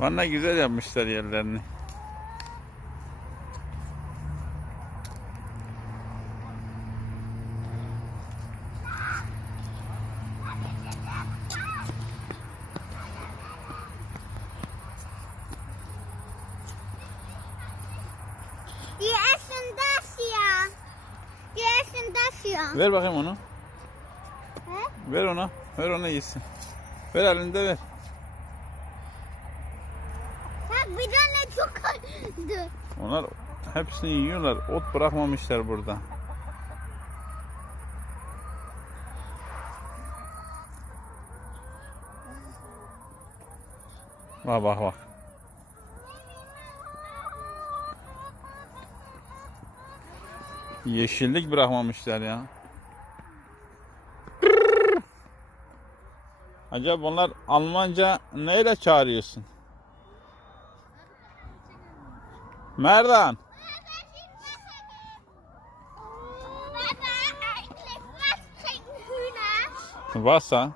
Valla güzel yapmışlar yerlerini. Das hier. Die essen das hier. Ver bakayım onu. Hä? Ver ona. Ver ona yesin. Ver elinde ver. Bak bir tane çok acıdı. Onlar hepsini yiyorlar. Ot bırakmamışlar burada. Bak bak bak. Yeşillik bırakmamışlar ya. Acaba bunlar Almanca neyle çağırıyorsun? Merdan. Papa, eigentlich was trinken Hühner? Varsa.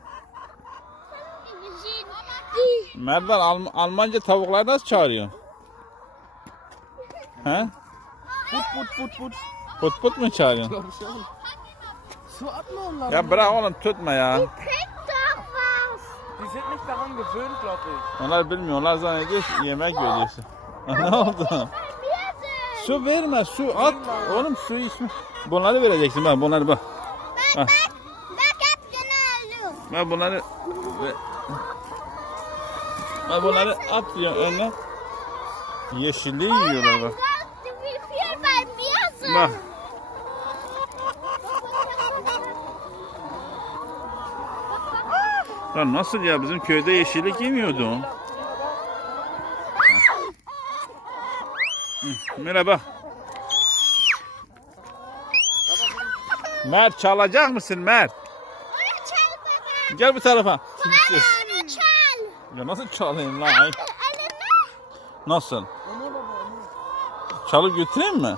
Gesehen. Die. Merdan Alm- Almanca tavukları nasıl çağırıyor? He? Put put put put. Put put mu çağırıyor? Glaube ich schon. So atmen Ya bırak oğlum tutma ya. Trinkt doch was. Die sind nicht daran gewöhnt, glaube ich. Onlar bilmiyor. Onlar zannediyor ki yemek veriyorsun. ne oldu? Su verme su at. Oğlum su içme. Bunları vereceksin bak bunları bak. Bak bak. Bak hep genau so. Ben bunları ben bunları at diyor önüne. Yeşilliği yiyorlar bak. Mir sind? Bak. Lan nasıl ya bizim köyde yeşillik yemiyordu o. Merhaba. Mert çalacak mısın Mert? Oder çal baba. Gel bu tarafa. Bana onu çal. Ya nasıl çalayım lan? Nasıl? Çalıp götüreyim mi?